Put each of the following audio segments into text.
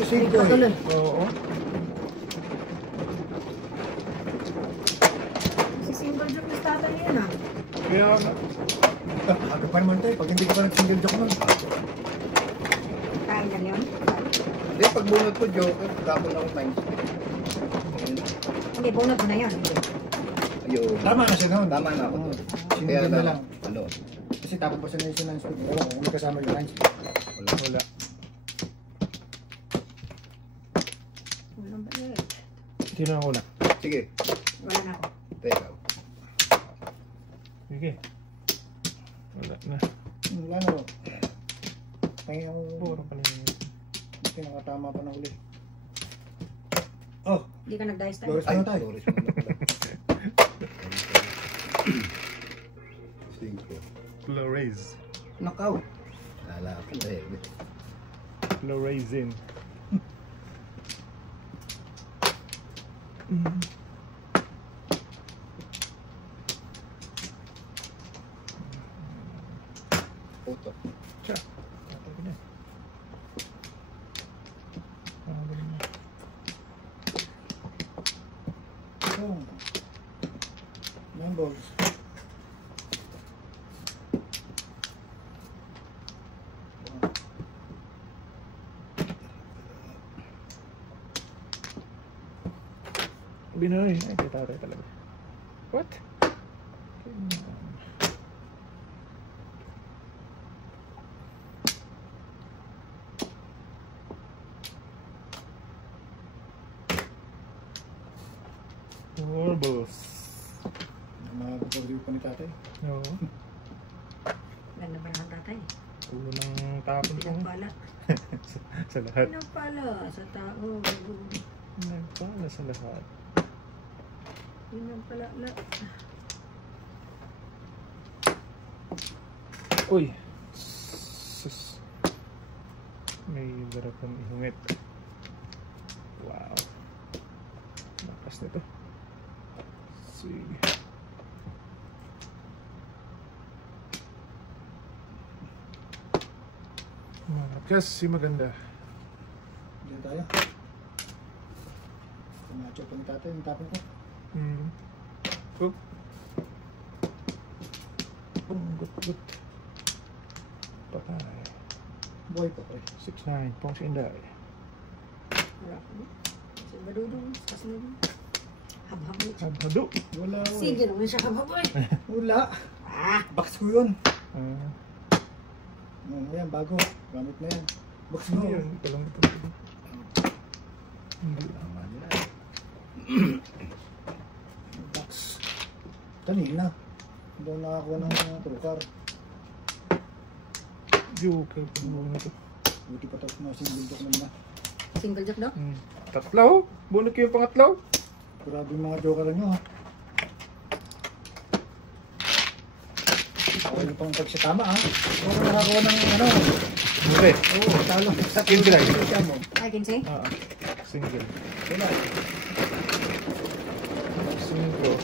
Sisig ko eh. Oo. Si single joke yung tatay yun ah. Kaya nga. Aga pa naman tayo, pag hindi ko pa nag-single joke nun. Kain na yun. Hindi, pag bunot ko, joke, tapon ako times. Hindi, bunot mo na yan. Ayun. Tama na siya noon. Tama na ako. Single na lang. Ano? Kasi tapos pa siya na yung sinance ko. Ewan ko, kung may kasama yung lines. Wala. Wala. Walang balik. Sino ang una? Sige. Wala na ako. Teka. Sige. Wala na. Wala na ko. Kaya ako, Puro pa rin. hindi nakatama pa na uli. Oh, Hindi ka nag-dice tayo. Doris Ay, na tayo. sorry. Cinco. Flores. Nakaw. Lala ako na eh. Florazin. Puto. Tsa. Tatay ko na. Galing na. Oh. Numbers. Binoy. Ay, kay tatay talaga. What? Orbos. Nakapag-review pa ni tatay. Oo. Ganda ba ng tatay? Ulo ng tapon ko. Pinagpala. Sa lahat. Pinagpala sa tao. Nagpala sa lahat. Pinagpala na. Uy! Sus. May darap ng ihungit. Wow. Lakas nito. Sige. Kasi maganda. Diyan tayo. Pumacho pa ni tatay, yung tapon ko. Oop. Gut. Patay. Buhay pa pre. 6-9. Pong si Inday. Wala ko. Si Badudong. Kasi na din. Habhabo. Habhado. Wala ko Sige naman siya habhabo eh. Wala. Ah! Box ko yun. Ah. Ayan, bago. Gamit na yan. Box Hindi mo. yun. Ito lang ito. Hindi. Tama nila. Box. Kanina. Doon nakakuha ng trukar. Joker. Ano ito? Buti pa tapos na single joke naman na. Single joke daw? Tatlo. Bunot ko yung pangatlo. Grabe yung mga joker nyo ha. Ako yung pang pagsitama ha. Ako nakakuha ng ano. Okay. Oo, talo. Single ay. I can say. Single. Wala. Single.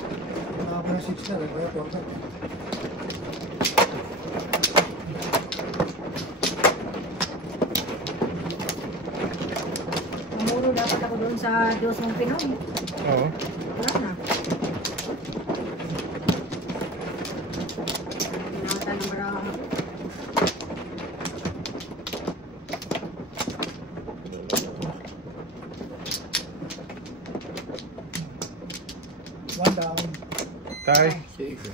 Nakakuha ng 6 na. Kaya 4 na. Mamuro dapat ako doon sa Diyos mong Pinoy. Oo. Wala na. Pinakata ng marami. One down. Tay. Sige.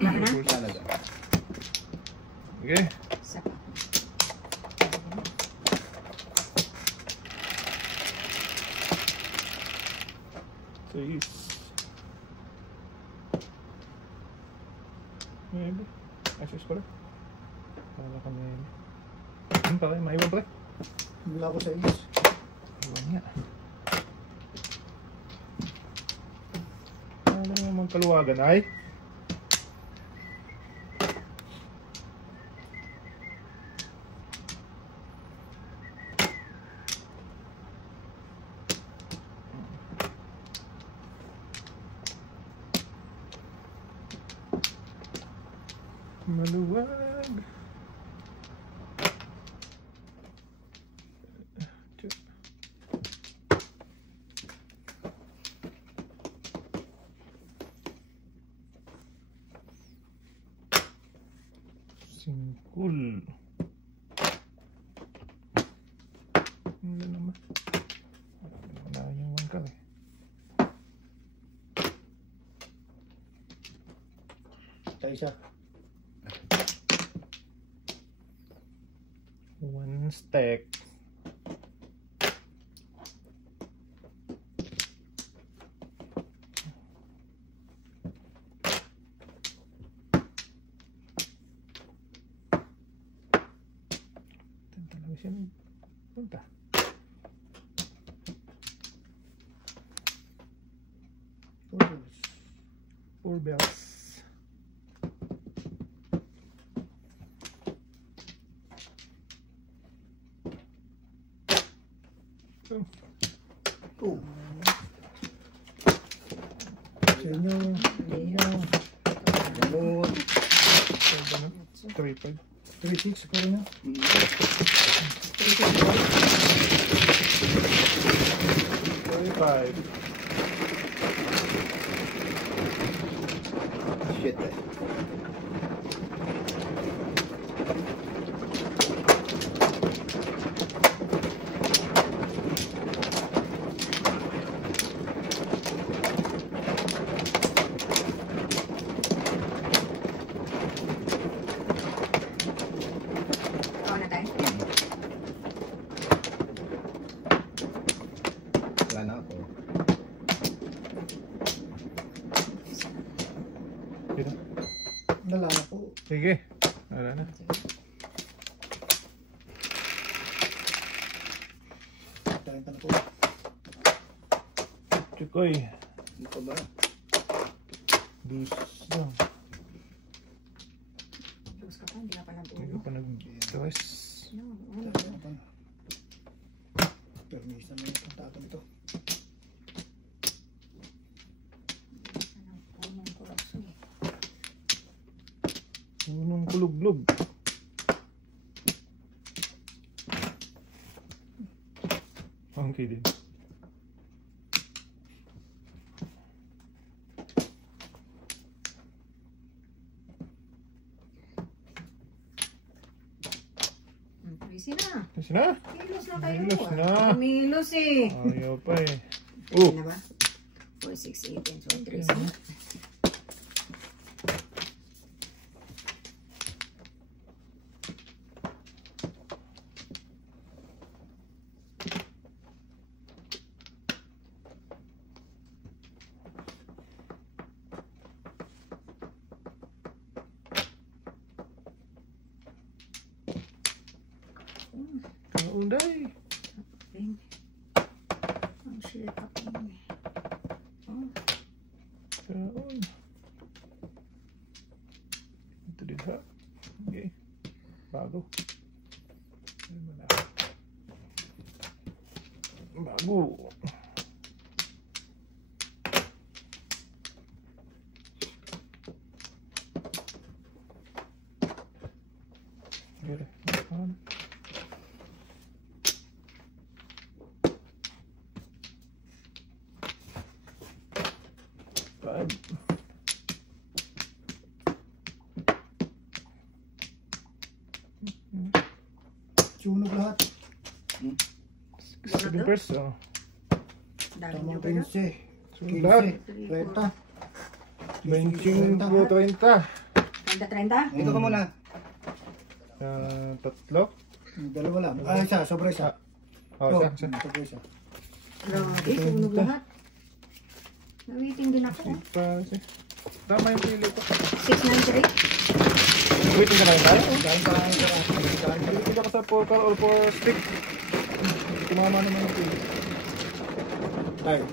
Wala na? Canada. Okay. Isa pa. Seis. Maybe. Access ko lang. Wala ka maybe. Ano pa kayo? Maiwan pa kayo? Wala ko sa is. Iwan nga. Ano naman kaluwagan ay? Maluwag. Singkul. Hindi naman. Wala yung 1 ka eh. Tayo siya. 1 stack. Talaga siya punta. Four bells. Oh. Sa inyo. Ganun. 3-5. 3-6 ko rin yun. 3-5. Shit eh. Oo na tayo. Wala na ako. Dito. Wala na po. Sige. Wala na. Tayo na po. Chukoy. Ano pa ba? Dus lang. Tapos ka pa, hindi ka pa Hindi nag-ulo. ko pa nag-dress. No, ano Tayo ba? na pa. Permis na may kontakan ito. Anong punong kurso eh. Unong kulog-log. Okay din. Busy na. Kasi na. Milos na tayo. Milos na. Milos eh. Ayaw pa eh. Ano na ba? 4, 6, 8, 10, so 3, Kaunday. Oh shit, kapag. Oh, Kaun. Ito din ha. Okay. Bago. Bago. Okay. Five. Sunog lahat. 7 pesos. dami Tamang niyo ba na? 15. Sunog lahat. 30. 25, 30. 30? Dito ka muna. Tatlo. Dalawa lang. Ah, isa. Sobra isa. Oh, isa. Sobra isa. Grabe, sunog lahat. Nawiting din ako. Tama yung pili ko. 693? Waiting ka na rin tayo. Dahil pa lang ito. Waiting ka sa 4 car or 4 stick. Tumama naman yung pili. Tayo.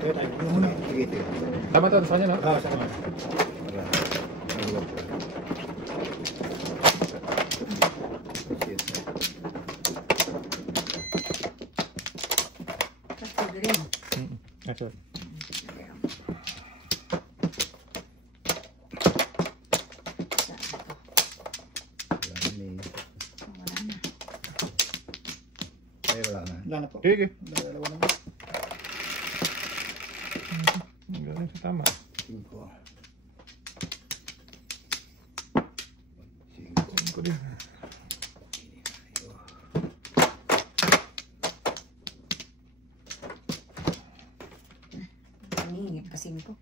Tayo tayo. Yung muna. Sige, sige. Tama to, saan yun, no? Ah, saan? Para. Ano ba? Shit. Tapos rin. Actually. Wala na. Wala na. Sige. Dalawa naman. Ang galing sa tama. 5. 5 ko din. Nangingit kasi ko.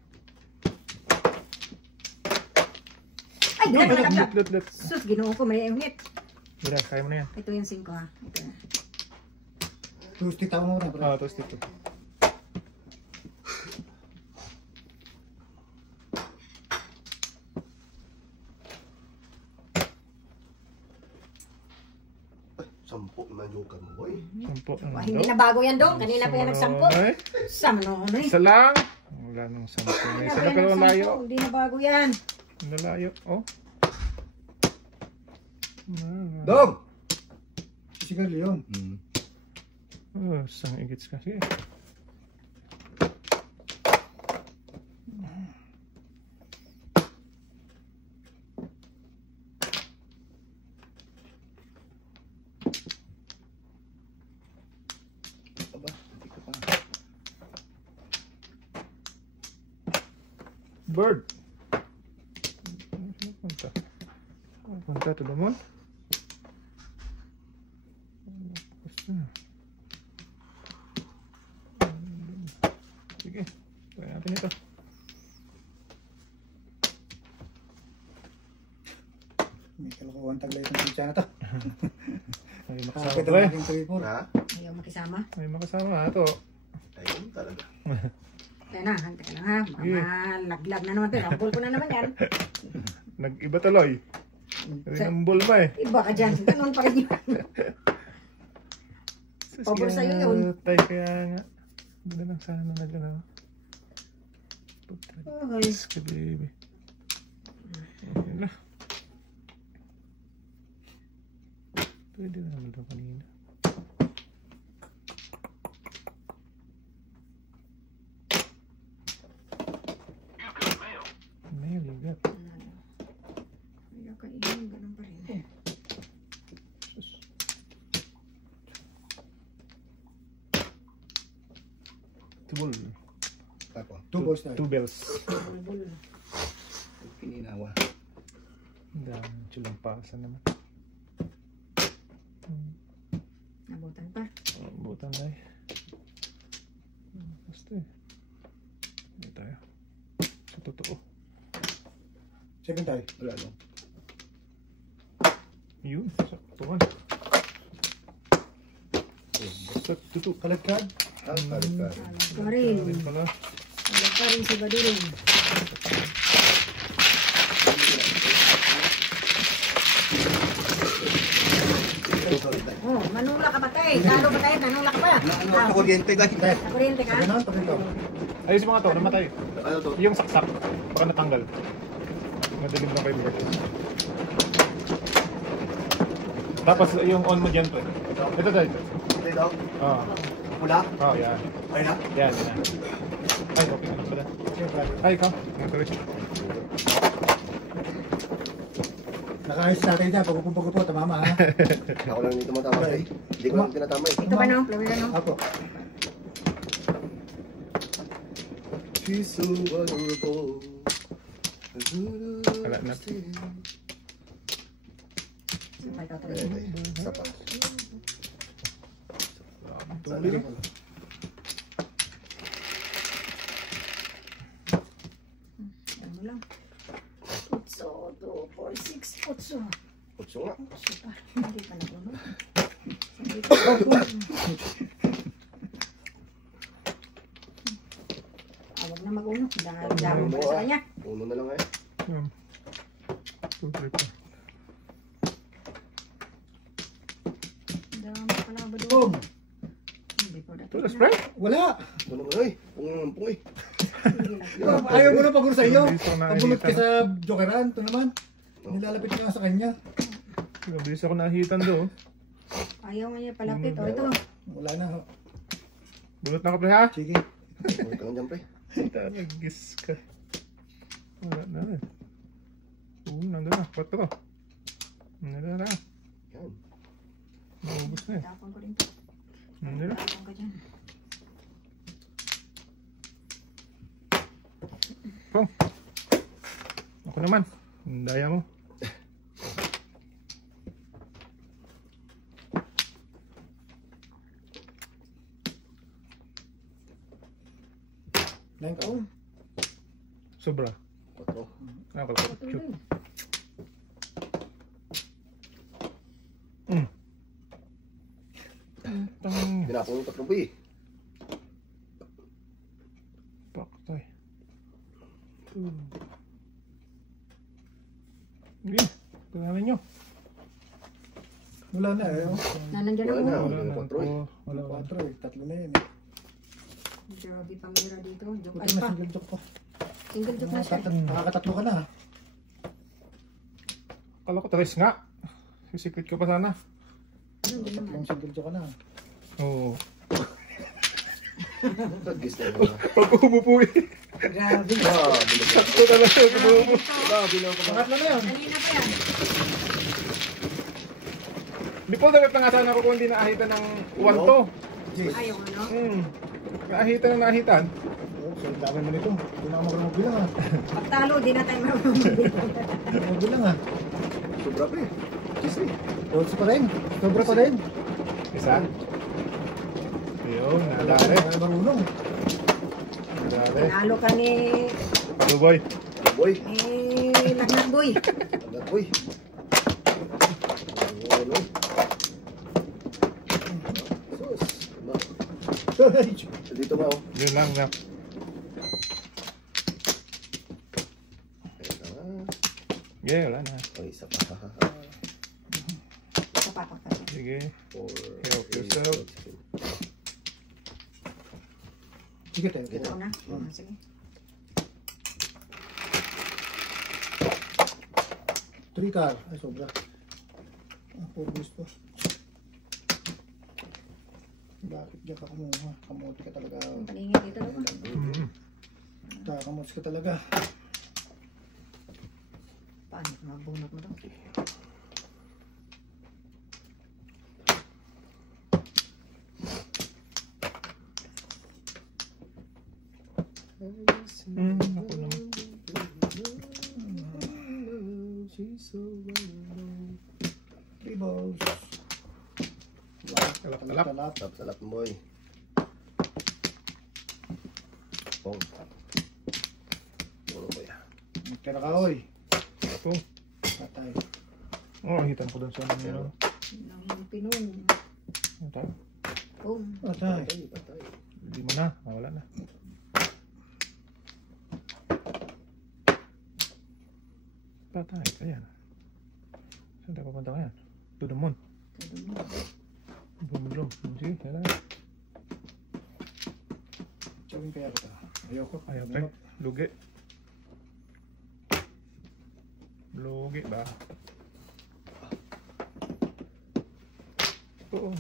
Ay, di na nakakap. Let. Sus, ginoo ko, may ungit. Mira, kaya mo na yan. Ito yung 5 ha. Ito na. Tusti tao mo na. Ah, toast ito. Sampo na joker mo, boy. 10. Ah, hindi na bago yan dong. Kanina pa yan nagsampo. Sama no, ano eh. Isa lang. Wala nang 10. May isa na pero ang layo. Hindi na bago yan. Ang layo. Oh. Dom! Sigarilyo yun. Oh, isang igits kasi. Aba, hindi ko pa. Bird. Punta. Punta to the moon. Sige, try natin ito. May kalokohan taglay itong pizza na to. May makasama Kapit to ang eh. aking tuwipor. Ha? Ayaw makisama. May makasama ito. Ayun talaga. Kaya na, hanta ka lang ha. Malaglag na naman ito. Rambol ko na naman yan. Nag-iba tuloy. Rinambol pa eh. Iba ka dyan. Ganun pa rin yun. Pabor sa'yo yun. Tay, kaya nga. Hindi na lang sana nag-ano. Okay. Ska baby. Okay na. Pwede na naman ito kanina. Mail, you got. Ayaw ka iyon. Ganun pa rin. Tubol. Tako. 2 balls na. 2 bells. Bulbul. Kininawa. Dami chulang pasa naman. Nabutan pa. Butan na eh. Basta eh. Hindi tayo. Sa totoo. 7 tayo. Wala no. Yun. Saktuhan. Sa tuto. Kalagkad. Ah, kalit. Alam pa rin. Rin pala. Alam pa rin si Badurin. Oh, manula ka ba tayo? Talo ba tayo? Nanula ka pa? Ano kuryente dahil? Nakuryente ka? Sabi naman, pag ito. Ayos mga to. Namatay. Ano to? Yung saksak. Baka natanggal. Madalim na kayo. Tapos yung on mo dyan to. Ito tayo. Ito daw? Oo. Pula? Oh, yan. Ayun na? Yan, yan. Ay, okay na pala. Ay, ikaw. Nakaayos natin dyan. Pagupo-pagupo. Tamama ha. Ako lang dito matama eh. Hindi ko lang tinatama eh. Ito ba no? Florida no? Ako. She's so adorable. Wala na. May Eh, tatuloy. isa pa. Tuloy. Ano lang? Utso, 2, 4, 6, utso. Utso nga. Utso pa. Hindi pa napuno. Hindi pa napuno. Huwag na mag-uno. Dahil pa sa kanya. Uno na lang eh. Yan. 2, 3, 4. Dami pala ba doon? Boom. Hindi po dati. Ito na spray? Wala. Ito naman eh. Pungong eh. Ayaw mo na paguro sa iyo. Mabilis ako Pabunot ka nakahita. sa jokeran. Ito naman. Nilalapit ka sa kanya. Mabilis ako nahitan doon. Ayaw nga niya palapit. O ito. Wala na. Bunot na ka pre ha? Sige. Huwag ka lang dyan pre. Talagis ka. Wala na rin. Nandun na. 4. Nandun na. Yan. Naubos na eh. Tapon ko rin to. Hindi na. Tapon ka dyan. Pong. Ako naman. Ang daya mo. Nine ka. Sobra. 4. Nakakalakas. Patuloy. Tang. Pinapon yung 4 boy. Paktay. Hindi. Kailangan nyo. Wala na eh. Nandiyan Wala ako. na. Wala na. Quatro eh. Wala. Quatro eh. Tatlo na yun eh. Grabe pamira dito. Joke. Buti Ay na pa. single joke pa. Single joke na siya. Nakakatatlo ka na ha. Kala ko 3 nga. Sisiklit ko pa sana. Ano, hindi naman. Tatlong single joke ka na. Oo. Tagis na yun. Pag umupo eh. Grabe. Sakto talaga. Umupo. Grabe na ako. Pangatlo na yun. Kanina pa yan. Di po dapat nga sana ako kung hindi naahitan ng 1 to. Ayaw ano? Naahitan na naahitan. Oh, so dami mo nito. Hindi na ako marunong bilang ha. Pagtalo, di na tayo marunong. Marunong bilang ha. Sobra pa eh. Kiss eh. Dolce pa rin. Sobra pa rin. Isa. Yun, nadari. Ay, marunong. Nadari. Nalo ka ni Luboy. Boy. Lagnat Boy. Agad boy. Ano? Sus. Dito ba oh? Yun lang na. Ayun na. Yeah, wala na. Oh, isa pa. Sapapak ka. Sige. 4. Help yourself. Sige tayo. Ikaw na. Sige. 3 car. Ay, sobra. 4 gusto. Bakit diyan ka kumuha? Kamote ka talaga. Paningin dito na ba? Kamote ka talaga. Paano kung magbunot mo to? Ako naman. Three balls. Kalap. Tap sa lap mo boy. Oh. Puro boy. Tira ka, oy. Ako. Patay. Oh, hitan ko dun sa ano yun. Nang pinon. Ano tayo? Boom. Patay. Patay, patay. Hindi mo na. Wala na. Patay. Ayan. Saan tayo papunta ngayon? To the moon. Bumulong. Sige, kaya na. Chawin kaya kita. Ayoko. Ayaw tayo. Lugi. Lugi ba? Oo.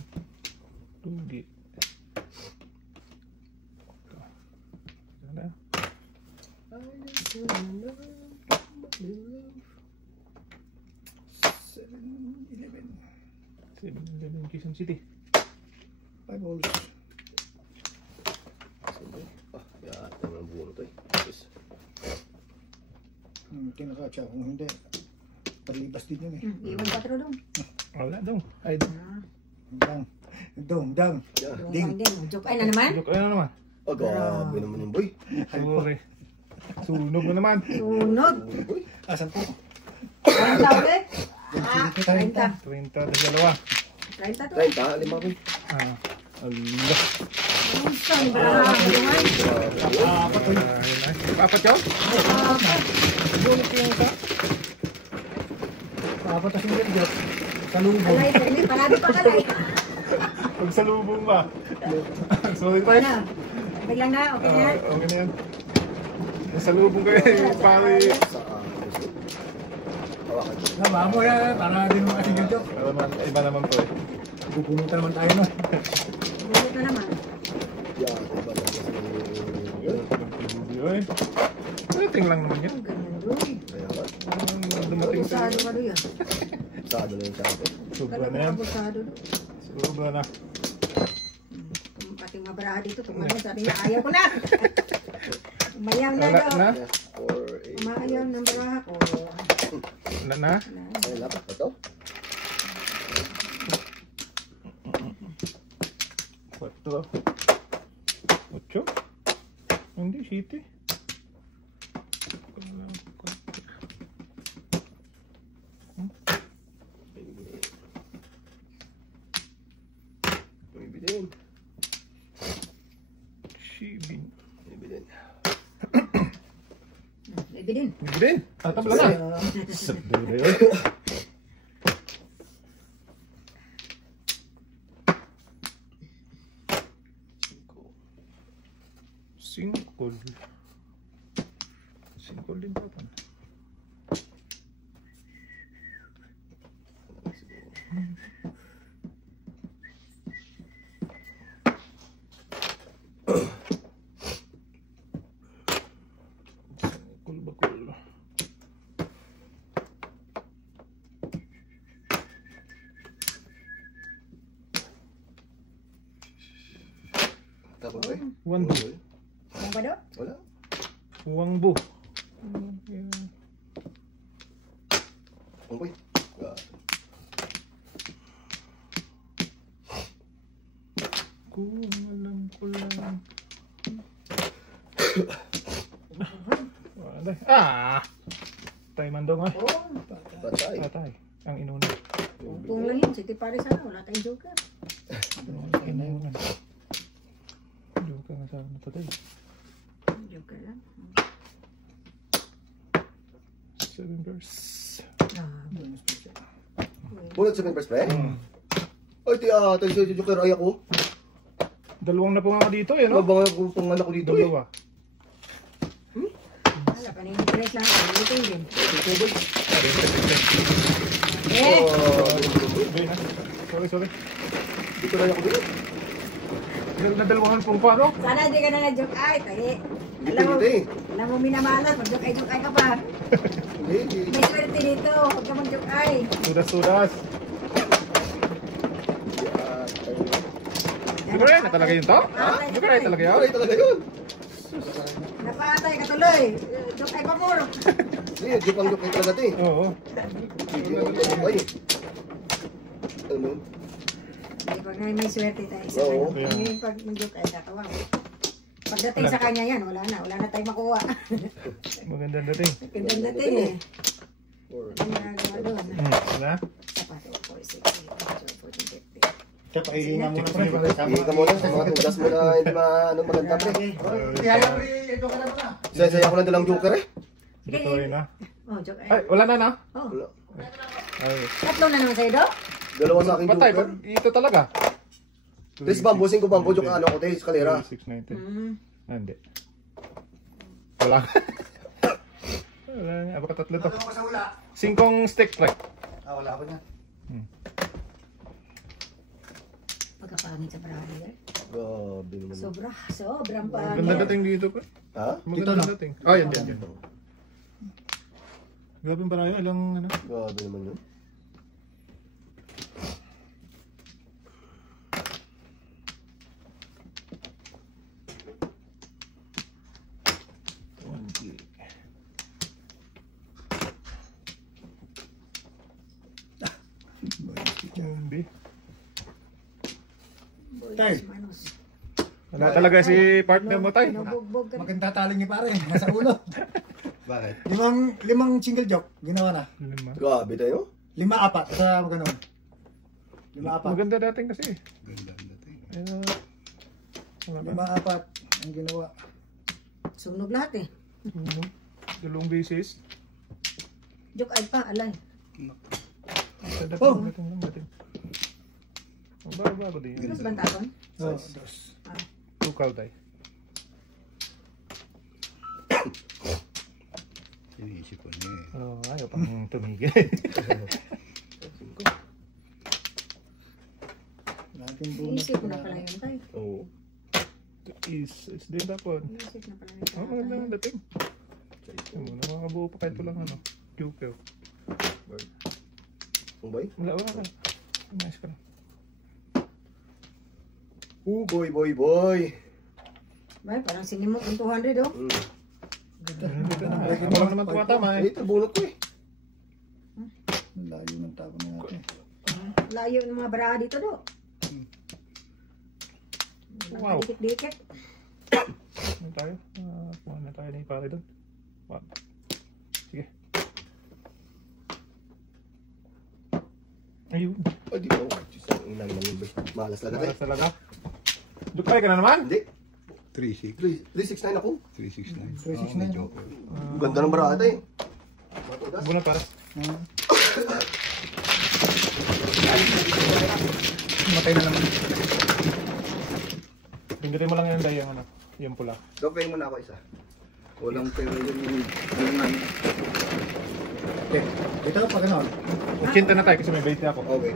Lugi. Ito. Sana. 7-Eleven Quezon City. 5 balls. Sabay. Ah, yan. Tama ng buo to eh. Tapos, Kinakatsa. Kung hindi, palibas din yun eh. Iwan pa pero dong. Wala daw. Ay, Dang. Dang. yan. Ding. Ding. Joke ay na naman. joke na naman. Oh, grabe naman yung boy. Sorry. Sunog na naman. Sunog. Boy. Asan po? 30 ulit. Ah, 30. 30 na dalawa. 30 to. 30, 5 boy. Ah. Allah. Gusto ni Baraha. Ayun na. Apat yun? Bulit yung isa. Apat na single job. Salubong. Alay, hindi. Palagi pa kalay. Pag salubong ba? Sorry tayo. Ano? Biglang na. Okay na. Okay na yan. Salubong kayo yung pari. Sa gusto. Hawakan ko. Mamo yan. Para din mga single job. Iba naman po eh. Bubunutan naman tayo no. Bulit na naman. Yan, iba na kasi Oy. Rating lang naman yan. Ganyan doon. kaya ba? Dumating sa Abusado ka doon yan. Sado na yung sabi. sobra Ganun na yan. abusado doon. Sobra na. baraha dito. Tumano, sabi niya, ayaw ko na. Umayang na Wala daw. na? 4, 8. Umayaw ng baraha ko. Wala na? Ay, lapit pa to. 4. 8. Hindi, 7. Bibilin. 7. Bibilin. Baby din. Hindi din. Tabla na. Sabdo na yun. Singkol. Singkol din pa. Singkol bakol. Tapos ba? Wangbu. Ano ba daw? Wala. Wangbu. Ang boy. Kung alam ko lang. Wala. Tay mandong ha. Oo. Patay. Patay. Ang inuna. Kung lang yun, sige pare sana. Wala tayong joker. Inuna. Joker nga sa ano patay. Joker lang. 7 verse. Bunot 7 first pre? Ay, tayo sa joker ay ako. Dalawang na po nga dito eh, no? Mabang ako pangalan ko dito eh. Dalawa. Wala, kanina press lang. Ito din. Ito boy. Eh! Okay na. Sorry. Dito na ako dito. Nadalawahan pong pa, no? Sana hindi ka na na-joke ay. Tayo. Dito dito eh. Alam mo minamalas. Mag-joke ay ka pa. Hindi. May swerte dito. Huwag ka mag-joke ay. Sudas. Siguro na talaga yun to? Ha? Siguro na talaga yun? Ay, talaga yun. Napatay ka tuloy. Joke ay pa mo. Hindi, joke ang joke ay talaga ito eh. Oo. Hindi ang joke ay eh. Ano? Hindi, pag may swerte tayo sa Oo. kanya. Ngayon pag mag-joke ay katawa. Pagdating sa kanya yan, wala na tayong makuha. Magandang dating. Gandang dating eh. 4. Ang nagawa doon. Na? Sapato, 4, 6, 8, 14, 15. Kaya pahihinga muna pre. Hindi ka muna, sa mga tugas mo na hindi maganda pre. Kaya ito ka na ba? Saya ko lang dalang joker eh. Dito rin na. Oh, joke Ay, ay. wala na na? Oh, Wala. Ay, tatlo na naman sa'yo do? Dalawa sa aking patay. joker. Ito talaga. Tes bambusin ko bambu joke ano ko tes kalera. 6, 19. Hmm. Hindi. Wala. Wala nga. Baka tatlo to. Ano ka sa wala? 5 stick track. Wala ako niya. Pagkapangit sa brother. Grabe naman. Sobrang Ganda pangit. dating dito pa. Ha? Maganda dating. Ah, yan. Grabe pa na yun. Alang ano. Grabe naman yun. Hindi. Tay. Wala talaga si partner mo tayo. Pinubugbog ka. Maganda taling ni pare. Nasa ulo. Bakit? limang single joke. Ginawa na. Grabe tayo. 5-4 sa ganun. 5-4. Maganda dating kasi. Ganda ang dating. Wala ba? 5-4 ang ginawa. Sunog lahat eh. Dalawang beses. Joke ay pa, alay. Dating dating. Bago din. Tapos bantaton? Oh, 2 kalday. Sinisip ko niya eh. Oh, ayaw pang tumigil. Natin bunot. Iisip mo na pala yun tayo. Oo. Is din dapat. Iisip na pala yun. Oh, maganda dating. Nakakabuo pa kahit walang ano. Joker. Ang bay? Wala. Nice ka lang. Boy, boy, boy. Bay, parang sinimot yung 200 oh. Dito naman. Ako lang naman tumatama eh. Ito, bunot ko eh. Layo ng tapon natin. Layo ng mga baraha dito do. Wow. Dikit-dikit. Ano tayo? Kuha na tayo ni pare doon. Wow. Sige. Ayun. Oh, di ko. Diyos ang inang nangyay. Malas talaga Malas eh. talaga. Dukay ka na naman? Hindi. 3-6. 369 ako. 3-6-9. 3-6-9. Joker. Ganda ng barata eh. Bulan para. Matay na naman. Pindutin mo lang yung dayang ano. Yung pula. Gawin mo na ako isa. Walang pera yung ano. Okay. Dito pa ganon. 80 na tayo kasi may 20 ako. Okay.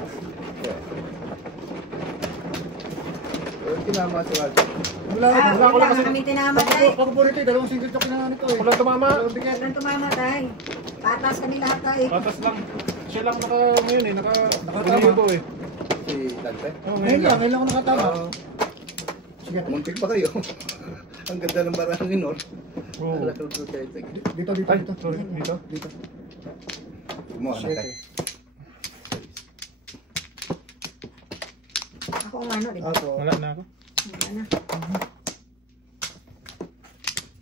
Tinama si Walter. Wala Ah, wala ko lang kasi. kami tinama tay. Pag po nito, dalawang single choke na nito eh. Walang tumama. Walang tumama tay. Patas kami lahat tay. Patas lang. Siya lang naka ngayon eh. Nakatama. Nakatama eh. Si Dante. Oh, Ngayon lang ako nakatama. Sige. Muntik pa kayo. Ang ganda ng barangin nun. Oo. Dito, dito, Ay, dito. sorry. Dito. Dito. Kumuha na tayo. Ako ang ano din. Ako. Wala na ako. Wala na.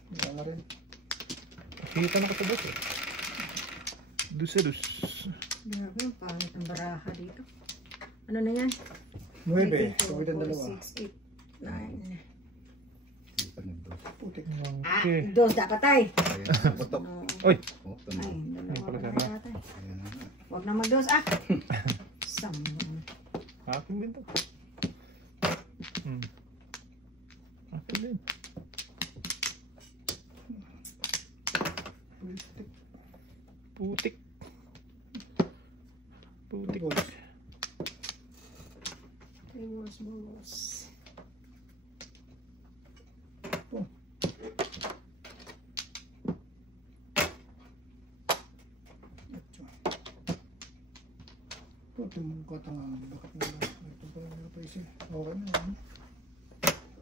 Wala na rin. Kita na katabas eh. Dus. Grabe, ang pangit ang baraha dito. Ano na yan? 9. Tawid ang dalawa. 6, 8, 9. Putik. Okay. Dos dapat tay. Putok. Oy. Oh, Ay, tama. dalawa pala pa sana. na tay. Huwag na magdos ah. Sam. Akin din to. Akin din. Putik. Bulos. Putik mo katangan. Bakit mo ba? Ito pa lang napaisip. Okay na.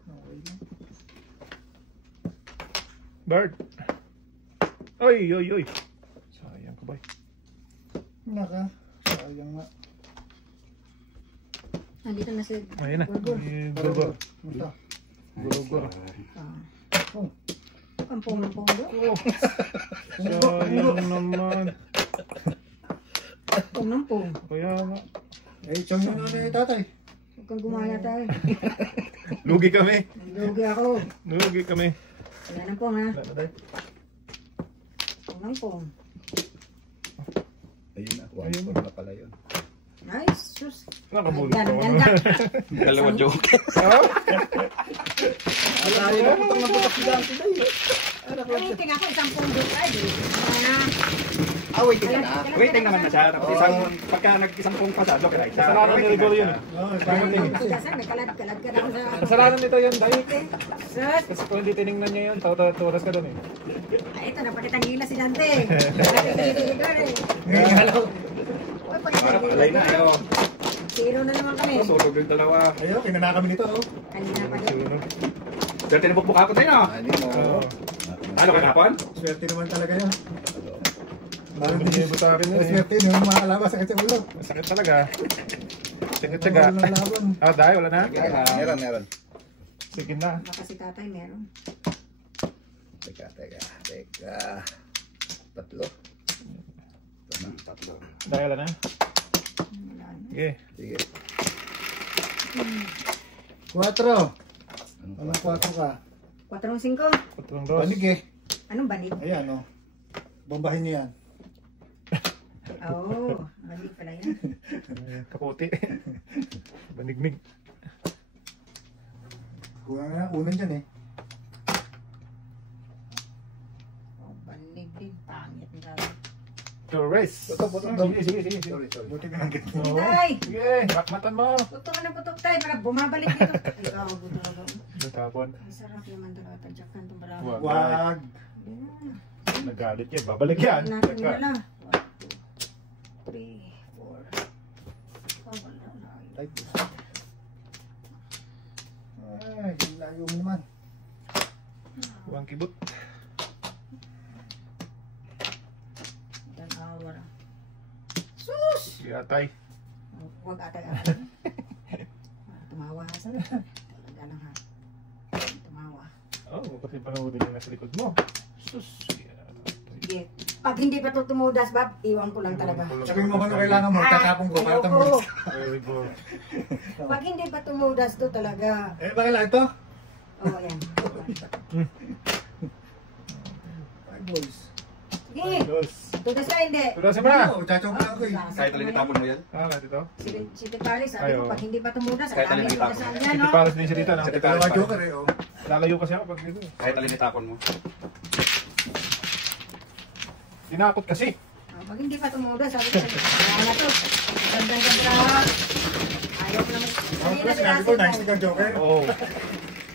Okay na. Bird. Oy. Sayang ka ba? Naka. Sayang nga. Nandito na si Ayun na. Gurgur. Gurgur. Ito. Gurgur. Ah. Oh. Kampong-kampong do. Sayang naman. Kampong. Kaya nga. Eh, chong yun na tatay. Huwag kang gumaya tayo. Lugi kami. Lugi ako. Lugi kami. Wala nang pong ha. Wala na tayo. Kampong. Ayun na. Ayun. 1-4 na pala yun. Nice. Sus. Nakabulot Ganda, ako. ganda. Dalawa joke. Alayo na putok na putok si Dante na eh. Ay, tingnan ko isang pong doon. Ay, Waiting ka na. Waiting naman na siya. Tapos pagka nag-isang pong pasado, kaya isa. Kasalanan ni Rigor yun. Nagkalad ka na ako sa... Kasalanan nito yun, dahil. Sus. Kasi kung hindi tinignan niya yun, turas ka doon eh. Ay, ito, napakitangila si Dante. Uy, Alay na ayo. Zero na naman kami. Sulog yung dalawa. Ayun, kinana kami nito. Oh. Kanina pa din. Sunod. Sir, tinabukbuk ako tayo. Ano mo? Oo. Ano ka napon? Swerte naman talaga yun. Parang Hindi niya sa akin yun eh. swerte yung mga kalaban sakit sa ulo. Masakit talaga. Tsaga-tsaga. Wala na laban. Ah, dahil wala na. Meron. Sige na. Baka si tatay meron. Teka. Tatlo. Tatlo. Dahil wala na. Wala na. Sige. Sige. 4. Anong 4 ka? 4-5. Patrong dos. Banig eh. Anong banig? Ayan oh. Bombahin niyo yan. Oo, banig pala yan. Kaputi. Banignig. Kuha na unan dyan eh. Oh, banig din. Pangit ng gawin. Torres. Putok. Sige. Sorry. Buti ka nagit. Oo. Tay! Sige. Bakmatan mo. Putok na putok tayo para bumabalik dito. Ikaw, buto. Natapon. Ang sarap naman talaga. Tadyakan itong balawin. Wag. Wag. Nagalit yan. Babalik yan. Natin nila. 1, 2, 3, 4. Oh, wala na. Right. Ay, layo mo naman. Huwag kibot. Tanawa na. Sus! Yatay. Huwag atay-atay. Tumawa ha sa talaga lang ha. Tumawa. Oh, kasi panoodin yung nasa likod mo. Sus. Sige. Pag hindi pa ito tumudas, Bob, iwan ko lang talaga. Sabihin mo kung ano kailangan mo, tatapong ko para Ayoko. tumudas. Very good. Pag hindi pa tumudas to talaga. Eh, bakit lang ito? Oo, yan. 5 balls. Sige. Dos. Tudas na hindi. Tudasin mo na. Ano, tsachong lang ako eh. Kahit alin itapon mo yan. Ah, dito. Si Tipari, sabi ko, Ayaw. pag hindi pa tumudas, ang Kahit dami alin yung itapon. tudasan yan, Hindi no? para din siya dito. No? Sa Dalawa joker eh, oh. Lalayo kasi ako pag dito. Kahit alin itapon mo. Tinakot kasi. Pag hindi pa tumudas, sabi ko, kaya na to. Ganda-ganda. Ayaw ko naman. Hindi na si Sinabi ko, Russell. nice ka joker. Oo.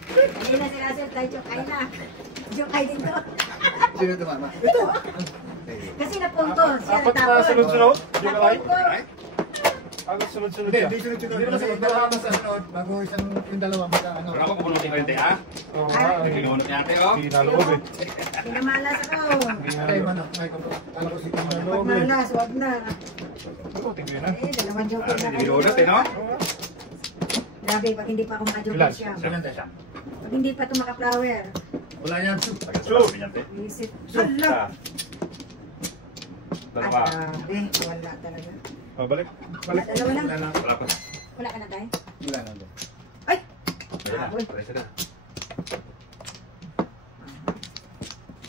Hindi na si Russell, tayo Jokay na. Jokay din to. Sino tumama? Kasi napunto. Siya Apat na natapon. sunod-sunod. Yung kalay. Napunto. Apat sunod-sunod Hindi, yan. hindi sunod-sunod. Hindi naman Kasi sunod. dalawa sa sunod, bago yung dalawa magka ano. Pero ako pupunutin ko yun, te, ha? Oo nga. Pinunot niya, te, oh. Hindi naloob eh. Pinamalas ako. Hindi Ay, naloob. mano, ay, kala ko si Pino. Naloob Pag eh. malas, wag na. Ako, tingin yun ah. Dalawang joker na kayo. Pinunot, eh, no? Oo nga. Grabe, pag hindi pa ako maka-joker Ilan? siya. Ilan tayo? Pag hindi pa ito maka-flower. Wala yan. Shoot. Isip. Isa. Hala. Dalawa. Grabe, wala talaga. Oh, balik. Balik. Dalawa lang. Wala lang. Wala pa. Wala ka na tayo. Wala na doon. Ay! Ayan na. Uy. Presa na.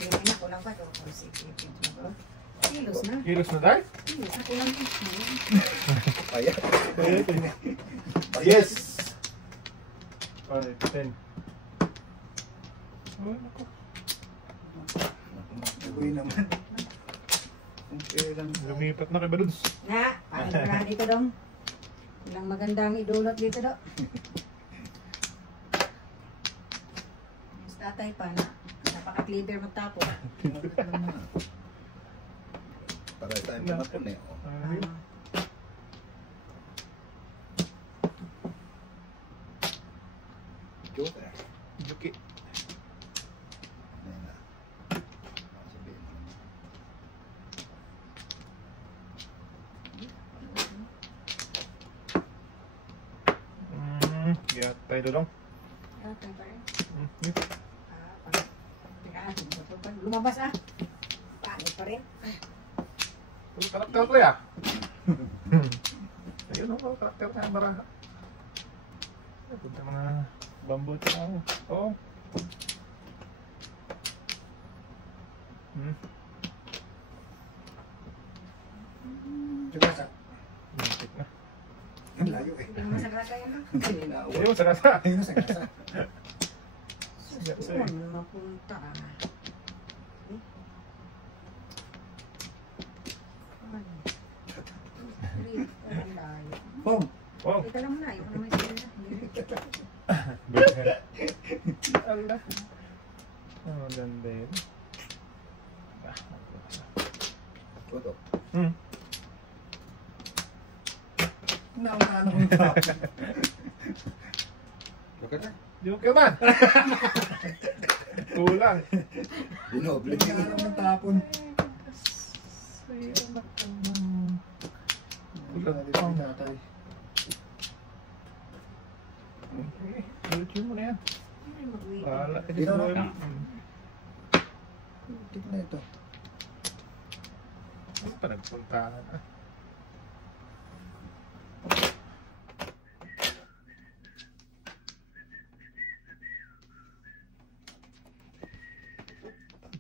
Hindi na, kulang pa ito. Kilos na. Kilos na tayo? Kilos na, kulang pa. Ayan. Yes! 10. Oh, naku. Uwi naman. Okay lang. Lumipat na kay Baluds. Na, paano ka dito dong? Ilang magandang idulot dito do. Mas tatay pa na. Napaka-clever magtapo. Para tayo pinapon eh. Oh. Ayun. Joker. Juki. Ayan na. Sabihin mo. Yeah, tayo dulong. Tatay pa rin. Yun. Lumabas ah. Pangit pa rin. Karakter ko ya. Ayun o, karakter na yung baraha. Punta mga bamboo ito ako. Oo. Diba sa? Muntik na. Ang layo eh. Hindi mo masagrasa yan ah. Ayun, sa kasa. Ayun sa kasa. Saan mapunta ah. Boom! Oh, Ito lang muna, ito naman sila. ala. Oh, ganda yun. Tuto. Nauna kong tao. Okay na. Joker man! Kulang. Binoble. Nauna kong tapon. Kulang. Tatay. Ulit mo na yan. Bahala ka Dito dito. na. Tignan na ito. Ano pa nagpuntahan ah?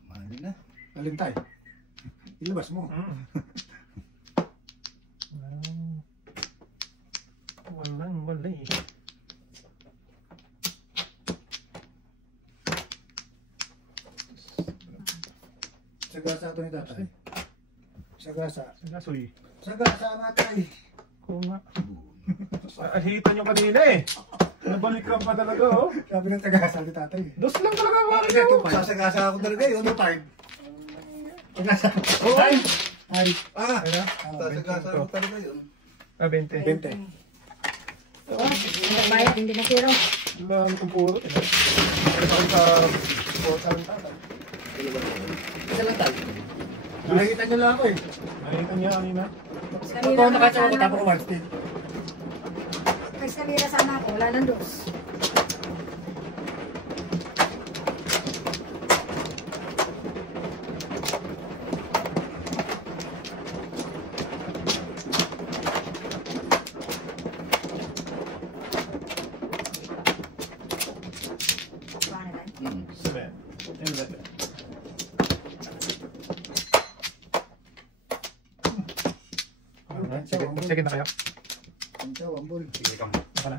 Mali na. Alin tayo? Ilabas mo. Walang wala eh. Sagasa ito ni tatay. Sagasa. Sagasoy. Sagasa nga tayo. Kung nga. Ahita nyo kanina eh. Nabalikan pa talaga oh. Sabi ng sagasa ni tatay. Dos lang talaga ako. Ito, Sasagasa ako talaga yun. Ano tayo? Sagasa. Oh, ay! Ay. Ah! Ayun na. Sasagasa ako talaga yun. Ah, 20. 20. Oh, bayad, hindi na zero. Dami kong puro. Ano sa portal ng tatay? Isa lang tayo. Nakikita niyo lang ako eh. Nakita niya kanina. Ito ang nakatsawa ko tapos one stick. Kasi kanina sana ako, wala nang dos. Paano tayo? Seven. Eleven. Alright, sige na kayo. Ang tsawa, ang bol. Sige kang. Baka na.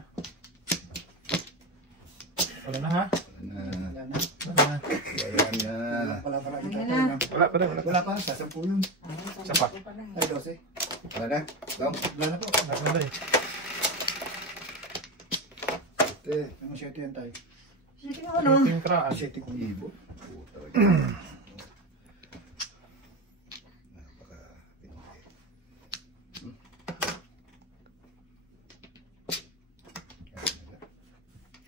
Wala na ha? Na, Wala na. Wala na. ayan na. Wala pala kita Ayan tayo na. na. Wala pa rin, wala pa. Wala pa, sa 10 yun. Isa pa. Ay, 12. Wala na? Dong? Wala na po. Wala eh. Ate. Ang 7 yan tayo. Sige mo, no? Ito yung kraan. 7 kung Ibo. Puta.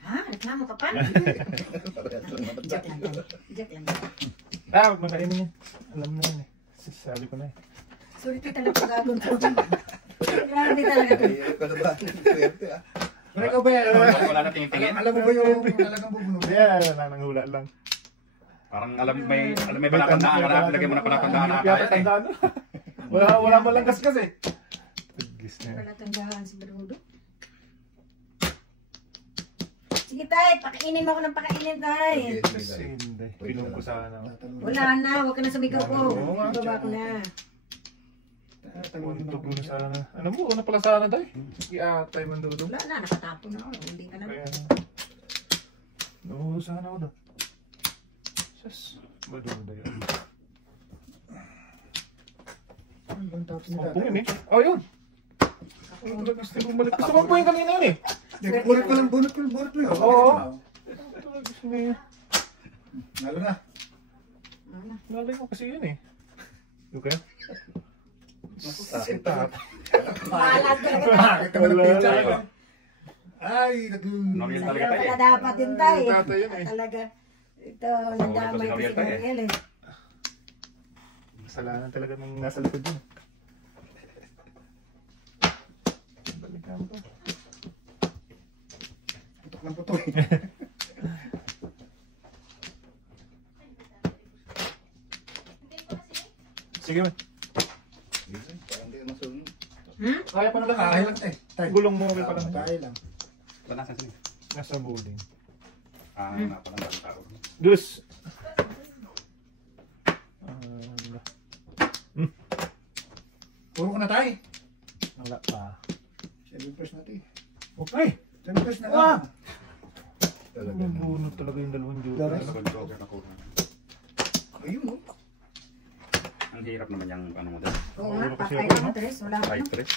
Ha? Reklamo ka pa? Parehas lang naman Jack lang yan. Jack lang yan. Ah, huwag makainin yan. Alam na yan eh. Sabi ko na eh. Sorry, talaga pag-agong to. Grabe talaga to. Ay, ano ba? Swerte ah. Pero ikaw ba yan? Wala na tingin-tingin. Alam mo ba yung talagang bubunog? Yeah, wala nang hula lang. Parang alam may palatandaan ka na. Lagyan mo na palatandaan na Kaya kaya. tandaan no? Wala man lang kaskas eh. Tagis na yan. Wala tandaan si Barudo. Sige tay, pakainin mo ako ng pakainin tay. Kasi hindi. Pinom ko sana. Wala na, huwag ka na sumigaw ko. Baba ko na. Tuntog mo na sana. Ano mo, una pala sana tayo. Iatay man doon. Wala na, nakatapon na ako. Hindi ka na. Kaya, nahulo sana ako doon. Sus, maduda yun. Ang tapos ni Sampung yun eh. Oh, yun. Gusto ko bumalik. Gusto ko po yung kanina yun eh. Bunot ko lang, bunot ko yun. Oo. Gusto niya. Lalo na. Nalay ko kasi yun eh. Okay? Sakit Tap. Malat ka na. Bakit ka ng pizza? Ayaw. Ay, Noriel talaga tayo Wala eh. dapat din tayo. Tatay yun eh. Talaga. Ito, nandamay ko si Gabriel eh. Kasalanan talaga nung nasa likod yun. Balikan ko. putok ng putok. Sige man. Parang di masunod. Kaya pa naman. Kaya lang tayo. Tayo. Gulong mo kami pa lang. Kaya lang. Wala na saan. Nasa bowling. Ah, napalang tao. Dus. Puro ko na tayo. Wala pa. 7 first natin. Okay. 7 first na Ah! lang. Talaga Ang na. bunot talaga yung dalawang joke. Daras. Talagang joker na ko. Ayun oh. Ang hirap naman yung ano mo doon. Oo nga, patay ka mo, Tres. Wala ka Right, na. Chris.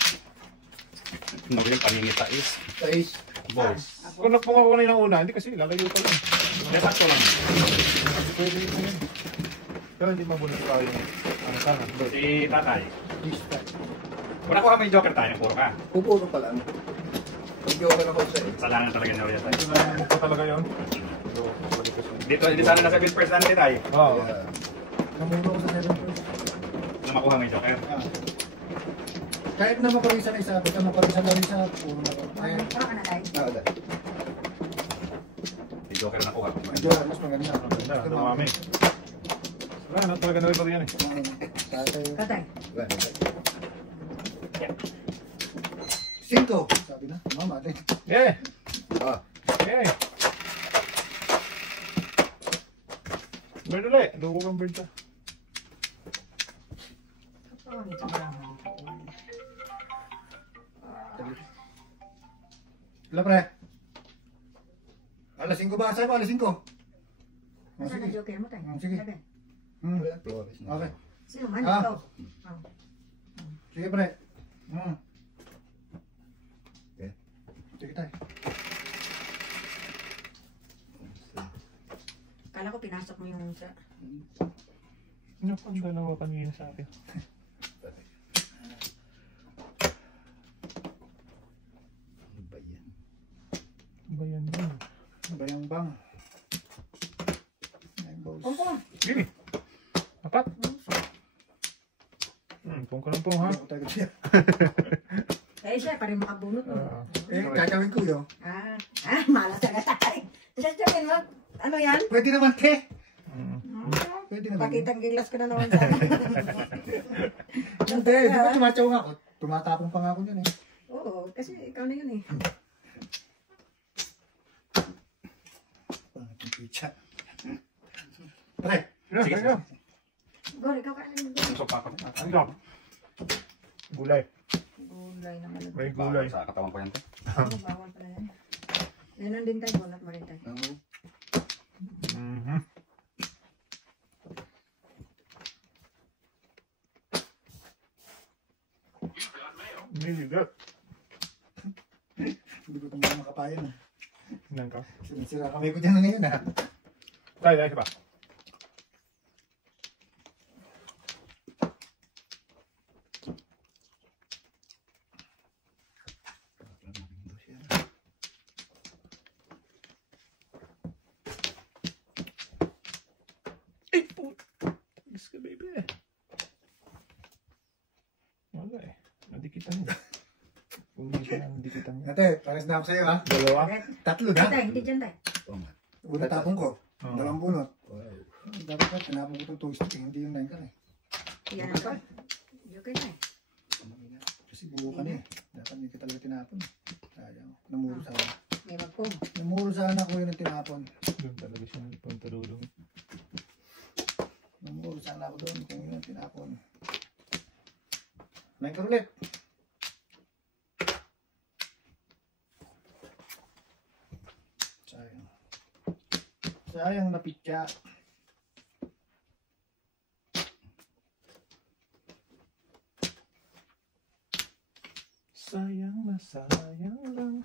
Noriel, paningita is. Tais. Boss. Kung nagpunga ko kanina una, hindi kasi lalayo pa lang. Kaya sakto lang. Pwede ito yun. Pero hindi mabunot pa yung ano sana. Si tatay. This time. Wala ko kami joker tayo, puro ka. Pupuro pa lang. Pag-joker ako sa Kasalanan talaga ni Noriel tayo. Ito na talaga yun. So, balik ko siya. Dito, hindi sana nasa bid first natin tayo. Oo. Kaya, Namuro ko sa 7 first. Na makuha may joker. Ah. Kahit na maparisan na isa, basta maparisan na isa, puro na. Ay, Puro ka na tayo. wala. May joker na kuha. medyo mas maganda. Maganda, dumami. Wala na talaga na rin pa yan eh. Tatay. Patay. Wala. 5. Sabi na, mama, ate. Yeah! Ah, Yeah! Bird ulit. Dugo kang bird ka. Oo, ito lang. Wala pre. Alas 5 ba? Sa'yo ba? Alas 5. Oh, Nasaan na sige. joker mo tayo? Sige. Sabi. Hmm. Flores na. Okay. Sino man? Ah. Ikaw. Sige pre. Okay. Sige tayo. Kala ko pinasok mo yung sa... Ano pa ang dalawa kanina sa akin? Ano ba yan? Ba yan yun? bang. Ay, boss. Pungpung. Gini. Apat. Pungko ng pung ha. Ako tayo siya. Eh, siya, parang makabunot. No? Kakawin ko yun. Malas talaga tayo. Sasabihin mo, ano yan? Pwede naman, te. Pwede naman. Pakitang gilas ko na naman sa akin. Hindi, di ba tumatsaw nga ako? Tumatapong pa nga ako yan eh. Oo, kasi ikaw na yun eh. Pangit yung pizza. Pre. Sige, sige. Gol, ikaw ka na yun. Gusto pa ako. Ano? Gulay. Gulay naman. May gulay. Sa katawan ko yan. Ano, bawal pala yan. Meron din tayo, bunot mo rin tayo. Niligat. Hindi ko ito mga makapayan ah. Ilan ka? Sinisira kami ko dyan na ngayon ah. Tayo, tayo ba? Ay, puto. Tagis ka, baby. Wala eh. Nadikitan niya. Kung hindi pa nadikitan niya. Ate, pares na ako sa'yo ah. Dalawa? Tatlo na. Tayo, hindi dyan tayo. Una tapong ko. Oo. Dalawang bunot. Dapat ka, tinapong ko itong toast stick. Hindi yung 9 ka na eh. Yan ako. Okay na eh. Kasi buo ka na eh. Dapat hindi ka talaga tinapon. Sayang. Namuro sana. May magpong. Namuro sana ako yun ang tinapon. Doon talaga siya nagpuntarulong. Namuro sana ako doon kung yun ang tinapon. May ka ulit. Sayang. Sayang na pitya. Sayang na sayang lang.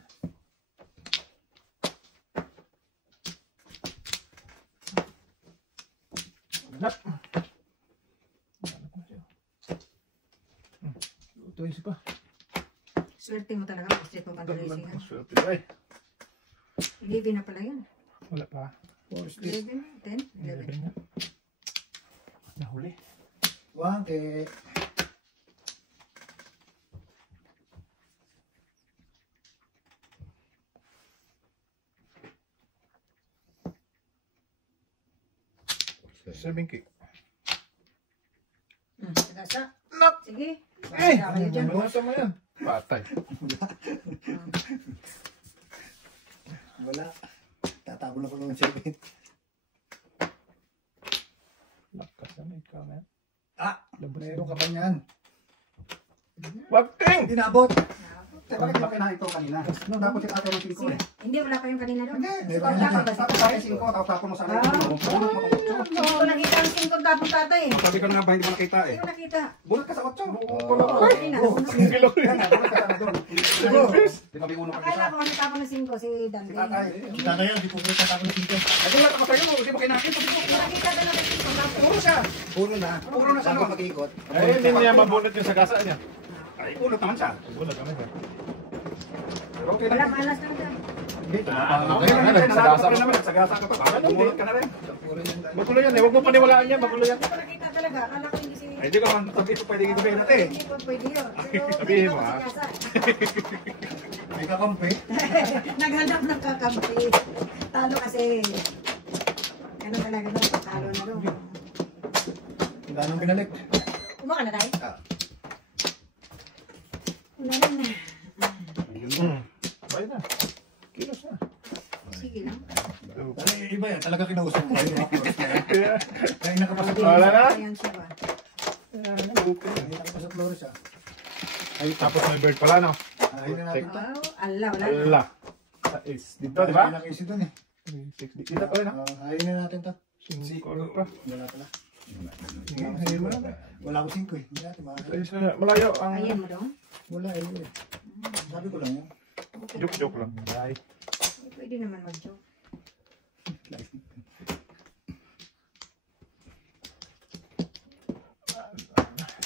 Hanap. Hanap mo siya. Ito yung pa. Swerte mo talaga. Street mo pang-racing. Swerte ba eh. 11 na pala yun. Wala pa. 11, 10, 11. 11 na. Nahuli. Wangke. Sabing kick. Sagasa. Nak! Sige. Eh! Basta kayo dyan. Ano sa mo yan? Patay. Wala. Tatapon ako ng 7. Lakas na may kamera. Ah! Meron ka pa niyan. Wag ting! Hindi naabot. Bakit ba kinain ito kanina? Tapos yung ate ng 5 eh. Hindi, wala pa yung kanina doon. Hindi, Tapos meron tapos na. ba? Tapos tayo 5, tapos tapos mo sa akin. Hindi ko nakita ang 5 tapos tatay eh. Sabi ko na nga ba hindi mo nakita eh. Hindi ko nakita. Bunot ka sa 8. Ay, nasunod. Kilo Tinabi uno ka Akala isa. ko natapon ng 5 si Dante. Tatay. Kita na yan, di po kita tapon ng 5. Nagulat ako sa'yo, hindi mo kinain. Hindi ko nakita doon ng 5 tapos. Puro siya. Puro na. Puro na sa Bago ano. mag-iikot. Ay, hindi niya mabunot yung sagasa niya. Ay, ulot naman siya. Bunot kami siya. Pero okay Wala lang. malas lang dyan. Okay lang yan. Sagasa ka naman. Sagasa ka pa. Baka bumulot ka na rin. Magulo yan eh. Huwag mo paniwalaan yan. Magulo yan. Hindi ko nakita talaga. Akala ko hindi si... Ay, di ko naman sabi ko pwede gito kayo natin. Hindi ko pwede yun. Pero Sabihin mo, hindi ko ha? sinasa. May kakampi. Naghanap ng kakampi. Talo kasi. Ano talaga doon? Talo na doon. Ang ganong binalik. Kumaka na tayo? Ah. Una na. Ayun na. Kilos na. Sige lang. Ay, iba yan. Talaga kinausap mo kayo. Kaya nakapasok Wala na? Ayan siya ba? Kaya nakapasok Flores ah. Ay, tapos may bird pala, no? Ayun na natin. Wow. Ala, wala. Ala. Is dito, di ba? Ayun na kasi doon eh. 60. Dito pa rin, no? Ayun na natin to. 5 pa. Wala pala. Ayun mo na. Wala ko 5 eh. Hindi natin makakaya. Ayos na. Malayo ang... Ayan mo doon. Wala eh. Sabi ko lang yun. Joke lang. Ay. Pwede naman mag-joke.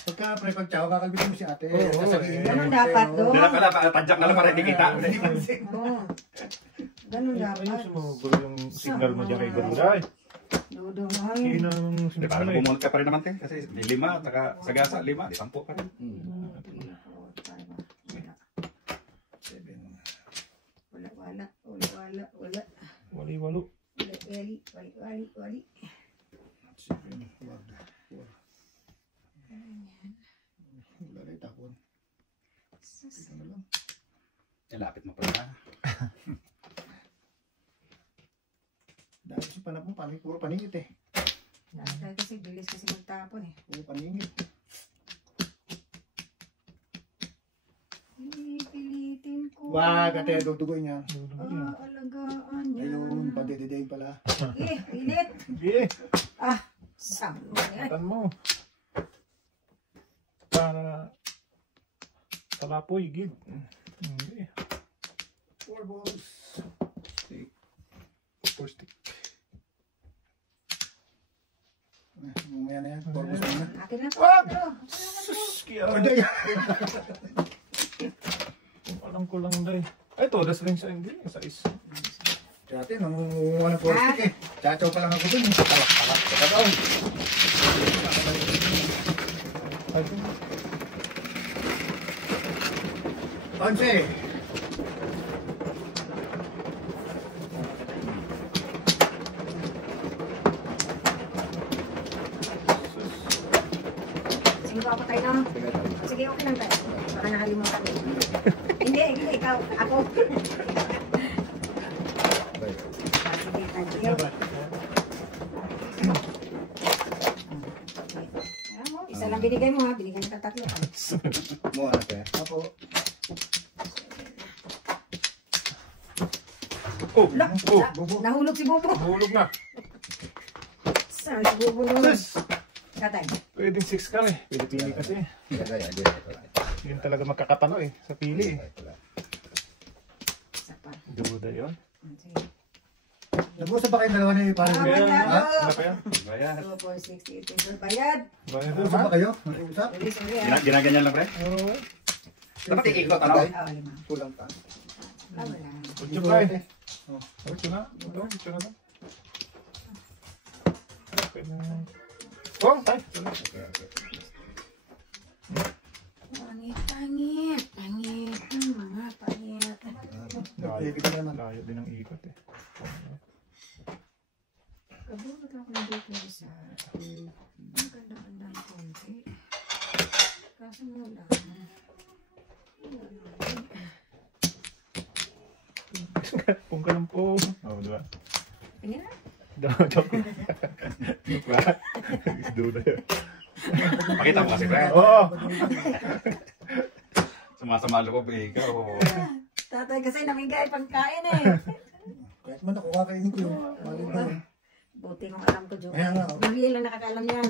Pagka pre-pag-chow, kakalbitin mo si ate. Oo, Sasabihin mo. Ganun dapat, Pero- do. Hindi na pala, tadyak na lang para hindi kita. Oo. Ganun dapat. Ayun, sumugulo yung signal mo dyan kay Guruday. Dudong ay. Yun ang Hindi, signal parang eh. bumunot ka pa rin naman, te. Kasi may 5, saka sa gasa, 5, di 10 pa rin. Wala. Wali-walo. Wali. 7, 4. Wala rin takon. Ito na lang. Lapit mo pa rin. Dahil sa panahon, puro paningit eh. Dahil kasi bilis kasi magtapon eh. Puro paningit. Pilitin ko. Wag, ate, dudugoy niya. Alagaan niya. Ayun, pandididig pala. Pilit. Sige, Samo yan. katan mo. Para talapoy, gid. Hindi. 4 balls. Four stick. Mamaya na yan, 4 balls na. Akin na po. Wag! Pero, Sus, kaya. Hindi. Alam ko lang dahil. Ay, todas rin sa hindi. Sa is. Dati, nangunguha ng 4 stick eh. Chachaw pa lang ako dun. Talak. Katataon. Ay, ito. Onse. singgo ako tayo no? Sige, okay lang tayo. Baka nakalimutan ko. Hindi, ikaw. Ako. Sige, thank you. Isa lang binigay mo ha. Binigay kita 3. Mo, ate. Ako. Oh, Nahulog si Bobo. Hulog na. Saan si Bobo doon? Sus! Katay. Pwedeng 6 ka eh. Pwede pili kasi. Yun talaga magkakatalo eh. Sa pili eh. Isa pa. Duda yun. Sige. Nag-usap ba kayong dalawa ni parang Wala. Ha? Ano pa yan? Bayad. 2, 4, 6, 8, 10. Bayad. Bayad Nag-usap naman. ba kayo? Nag-usap? Sorry. Ginaganyan lang, pre. Oo. Dapat iikot, ano? Lima. Kulang pa. Wala. Kutyo pa eh. Kutyo na. Kutyo na. Okay na. Oh, tay. Pangit. Mga pangit. Layo din ang ikot eh. Kabulot ako ng dito sa ang ganda-ganda ng konti. Kaso wala. Pung ka lang po. Oo, diba? Tingin na. Joke. Diba? Duda yun. Pakita mo kasi, pre. Oo. Sumasama loob, eh. Ikaw. Tatay kasi namigay pagkain eh. Kahit man ako kakainin ko yung mali ba yun. Buti kung alam ko, Joke. Kaya nga. Maria lang nakakaalam yan.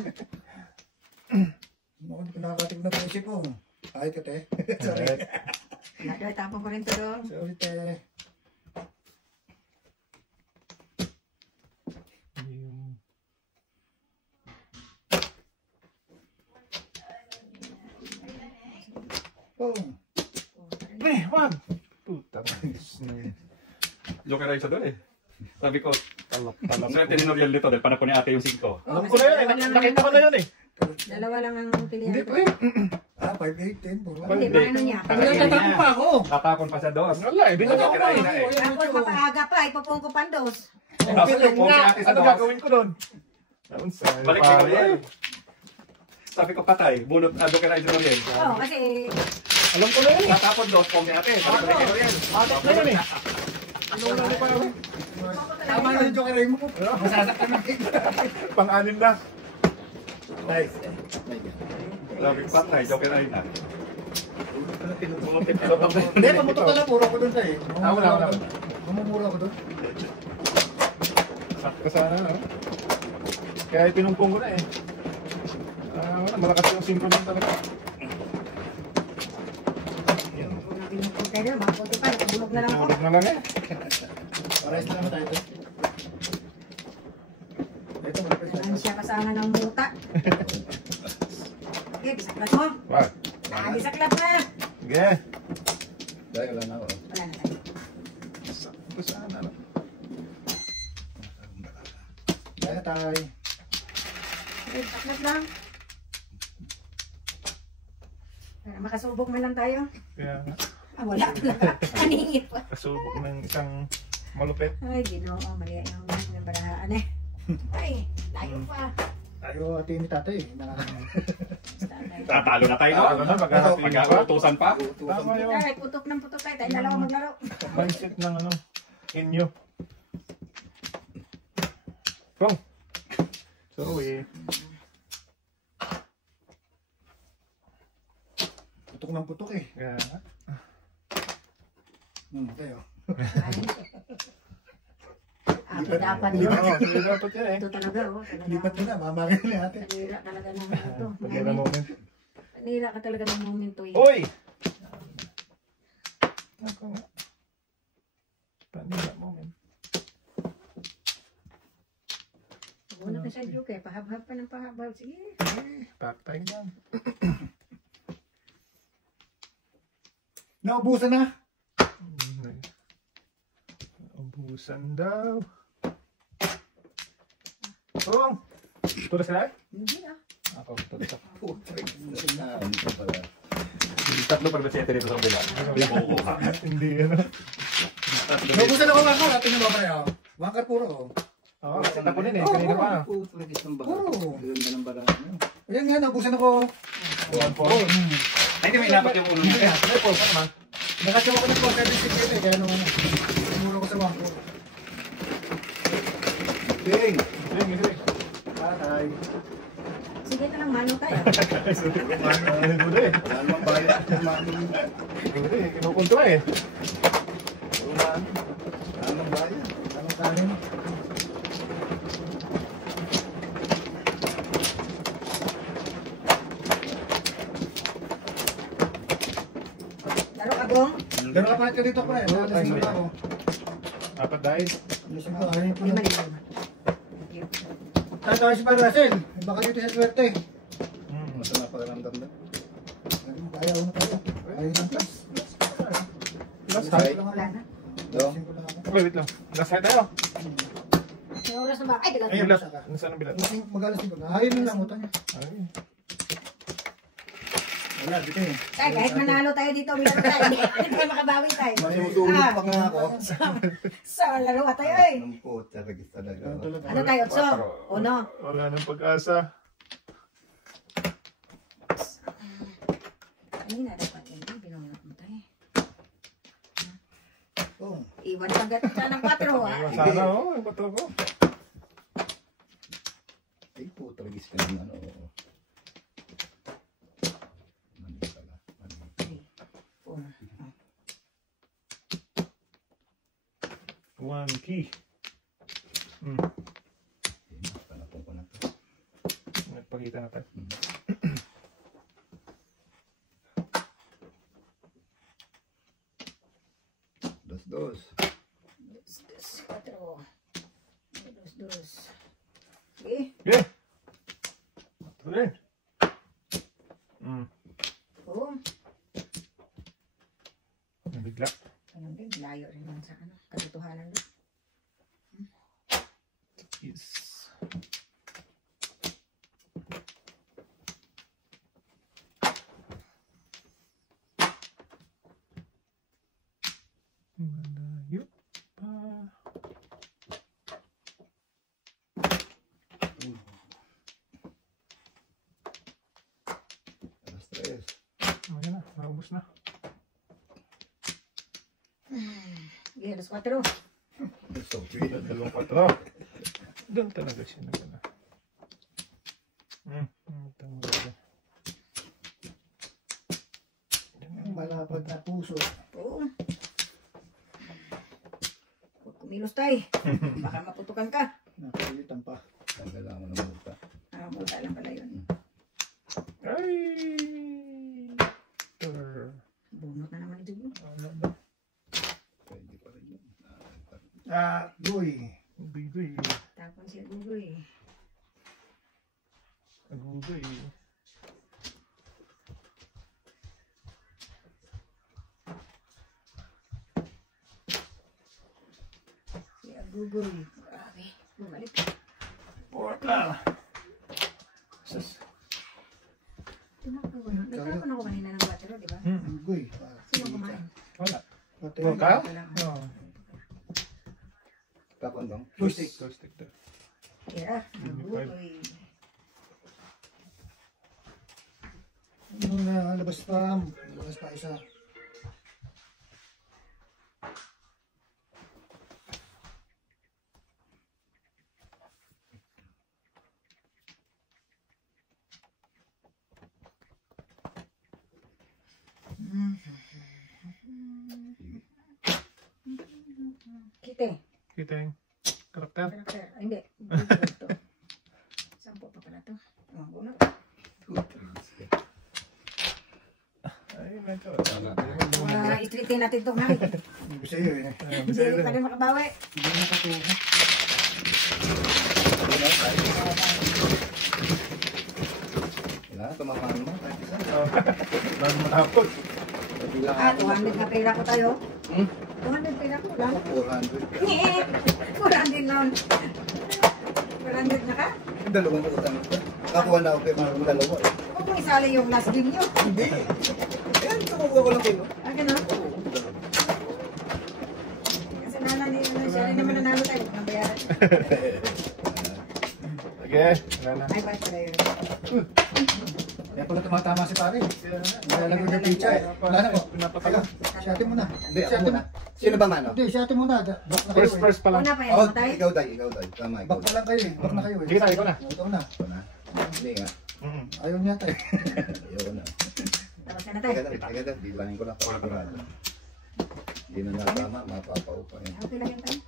Ako hindi ko nakakatig na isip ko. Ay, kate. Sorry. Nagay, tapon ko rin to doon. Sorry, te. Boom. Eh, wag! Puta. Joker ay isa doon, eh. Sabi ko, Talap. swerte ni Noriel dito dahil panahon ni ate yung 5. Alam ko na yun. Nakita ko na yun eh. Dalawa lang ang pilihan. Hindi pa eh. 5, 8, 10. Puro. Hindi, paano niya? Tatapon pa ako. Tatapon pa sa dos. Wala eh. Binigyan ko na eh. Tapos mapaaga pa, ipupong ko pandos. Tapos yung pong si ate sa Ano dos. gagawin ko doon? Balik kay Noriel. Sabi ko, patay. Bunot, Joker ay si Noriel. Oo, kasi Alam ko na yun eh. Tatapon dos, pong si ate. Balik kay Noriel. Atak na yun eh. Ano na pa yun? Tama na yung joker ay mo. Masasaktan na kita. Pang-anim na. Nice. Sabi ko, patay. Joker ay na. Hindi, pamutok ka lang. Puro ko doon tayo. Wala. Mamumura ko doon. Sakto sana, no? Kaya pinumpong ko na eh. Wala, malakas yung synchro din talaga. kaya na, mabuti pa, nakabulog na lang ako. Tulog na lang eh. Pares na naman tayo ito. Ito, malapit na. Kailangan siya kasama ng muta. Okay, bisaklat mo. Wag. Bisaklat na. Sige. Dahil wala na ako. Wala na tayo. Sakto sana, no? Kaya tayo. Taklat lang. Para makasubok man lang tayo. Kaya nga, Wala talaga. Kaningit pa. kasubok ng isang malupit. Ay, Ginoo, mali yung barahaan eh. Ay, tayo pa. Tayo ate ni tatay. Tatalo na tayo. Ano na, maghahati na ba? Mag-uutusan pa. Tama yun. Ay, putok ng putok tayo. Tayo na lang maglaro. Mindset ng ano, inyo. Kung. Sorry. Putok ng putok eh. Kaya nga. Tayo. Ako dapat Hindi yun. dapat yan eh. Ito talaga, oh. Talaga. Lipat mo na, mamagay ni ate. Panira talaga ng ito. Pagyan na moment. Panira ka talaga ng momento eh. Uy! Ako nga. Panira moment. Una ka sa joke eh. Pahabhab pa ng pahabhab. Sige. Pack tayo dyan. Naubusan na. Ubusan daw. Kung! Tulas na? Hindi ah. Ako, tulas ako. Tatlo pag nasiyete dito sa kabila. Kukuha. Hindi ano. Naubusan ako wangkar. Ate nyo ba kayo? Wangkar puro. Oo, kasi tapunin eh. Kanina pa. Puro. Ayan nga, naubusan ako. 1-4. Ay, di may dapat yung ulo mo. Kaya, may 4 pa naman. Nakasama ko ng 4-7-6 eh. Kaya nung tumulong ko sa wangkar. Ding! Sige. Tatay. Sige na lang, mano tayo. Duda eh. Duda eh. Kinukunto eh. Anong kanin? Laro ka, Gong? Gano'n ka palit ka dito pa eh. Nalasing ko ako. Apat dahil. Nalasing ko. Ayaw ko Lima, na. lima. Thank you. Tatay si Paracel. Baka dito sa swerte. Ayaw na tayo. Ayaw na tayo. Last high. Wala na. Nalasing ko na ako. Wait lang. Last high tayo. May oras na ba? Ay, tagal. Ayun, last. Nasaan ang bilat? Magalasing ko na. Ayaw na lang. Utang niya. Ay. Wala, dito eh. Tay, kahit manalo tayo dito, may laro tayo. Hindi tayo makabawi tayo. Matutulog pa nga ako. Sa laro ka tayo eh. Ang puta, ragis talaga. Ano tayo, Otso? Uno. Wala nang pag-asa. Kanina dapat yun. Binunot mo tayo. Oh. Iwan ka agad sa ng 4 ha. Sana oh. Ang bato ko. Ay, puta, ragis ka naman. Mali pala. Mali. 1 key. Panapon ko na to. Nagpakita na tayo. Dos. Dos, 4. Dos. Sige. Yeah. Tuloy. Boom. Nabigla. Ano din, layo rin man sa ano, katotohanan doon. Yes. Malayo pa. Alas 3. Ayan na, naubos na. Sige, dos 4. So, 3. Dalawang 4. Doon talaga siya na gano'n. Tama talaga. Malapad na puso. Boom. Huwag kumilos tayo. Baka maputukan ka. Nakalitan pa. Tanggalan mo ng multa. Multa lang pala yun. Ay! Bunot na naman ito. Ano ba? Pwede pa rin yun. Goy. Agugoy. Tapon si Gugoy. Agugoy. Si Gugoy. Grabe. Bumalik. buboy. Sino kumain? Wala. Pati Oh, ka? Ito lang. Oo. Tapon bang? Push. Toasted to. Kaya, nabuboy. Ano na, labas pa. Labas pa isa. Kite. Kita yung karakter. Karakter. Ay, hindi. Ito. Sampo pa pala to. Oh, bunot. Ay, medyo. Itritin natin ito, Nay. Hindi ko sa'yo eh. Hindi pa rin makabawi. Hindi na nakatuho. Wala, tumamaan mo. Kahit isa. Bago matapos. Bilang Ah, 200 na pera ko tayo. Hmm? 200 pera ko lang. 400. Nye! 400 lang. 400 na ka? Yung dalawang utang. Kakuha na ako kay Marong dalawa eh. Huwag mo isali yung last game nyo. Hindi. Yan, kumukuha ko lang kayo. Ah, gano'n? Kasi siya rin naman nanalo tayo. Huwag nang bayaran. Okay. Wala na. Ay, bye pala yun. Kaya pala tumatama si pare. Nilalagay ng pizza eh. Wala na po. Teka, siyate mo na. Hindi, ako muna. Sino ba mano? Hindi, siyate mo na. Back na kayo eh. First pa lang. Una pa yan, Oh, matay. ikaw day, ikaw day. Tama, ikaw Back pa day. lang kayo eh. Back na kayo eh. Sige na, ikaw na. Ikaw na. Ikaw na. Hindi nga. Ayaw niya tayo. Ayaw na. Tapos ka na tayo. Teka na, bilangin ko lang. Pagkurado. Hindi na natama, mapapaupa yan. Okay lang yun tayo.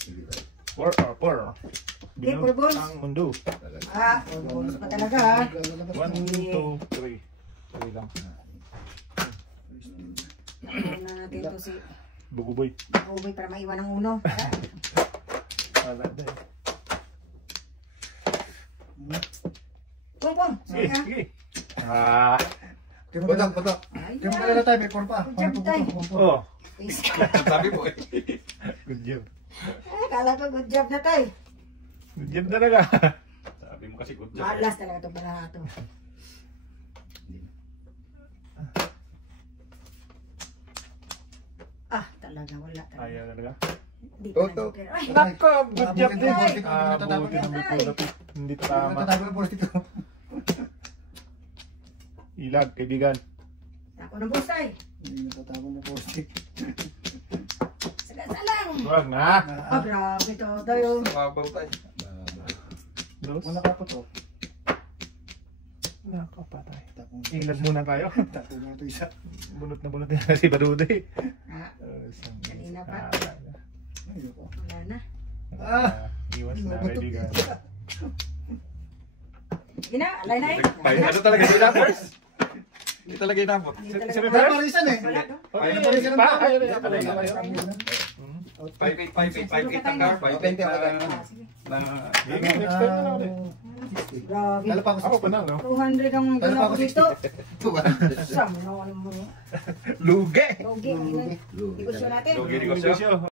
Sige tayo. Four. Okay, puro balls. Ang mundo. Talaga. Ah, bonus pa talaga ha. 1, 2, 3. 3 lang. Ano na natin to si Buguboy. Uboy para maiwan ang uno. Wala na eh. Pong, Sige, sorry ha. sige. Ah. Putok, putok. Hindi mo kalala tayo, may form pa. Good job, tay. Oh. Sabi mo eh. Good job. Ay, kala ko good job na tayo. Good job talaga. Sabi mo kasi good job. Malas talaga itong balahato. Ah, talaga, wala talaga. Ayaw talaga. Hindi pa Toto. nag-joker. Ay, Nako, good job Abutin din. mo, Borsik. Ah, Natatapos buti na. ng bukulap. Hindi tama. Natatago ng Borsik ko. Ilag, kaibigan. ako ng busay. Hindi natatago ng Borsik. Salang. Huwag na. Ah, grabe to. Tayo. Mabaw tayo. Dos. Wala ka po to. Nako, patay. Tapong Ilag muna tayo. Tapong na ito isa. Bunot na si Badude. Ah, kanina pa. Ayoko. Wala na. Iwas na, kaibigan. Gina, alay na eh. Ano talaga yung inapos? Hindi talaga inapos. Hindi talaga. Sino Wala parisan eh. Wala to. Okay, parisan pa. pa. Ayaw, Alay na. ayaw. 5-8 ang car. 5-8 Ah, sige. na... Next time na lang ulit. Grabe. Talo pa ako Ako pa na, no? 200 ang Talo pa ginawa ako ko dito. 200. Sam, ano mo. Luge! Logi. Negosyo natin. Lugi negosyo.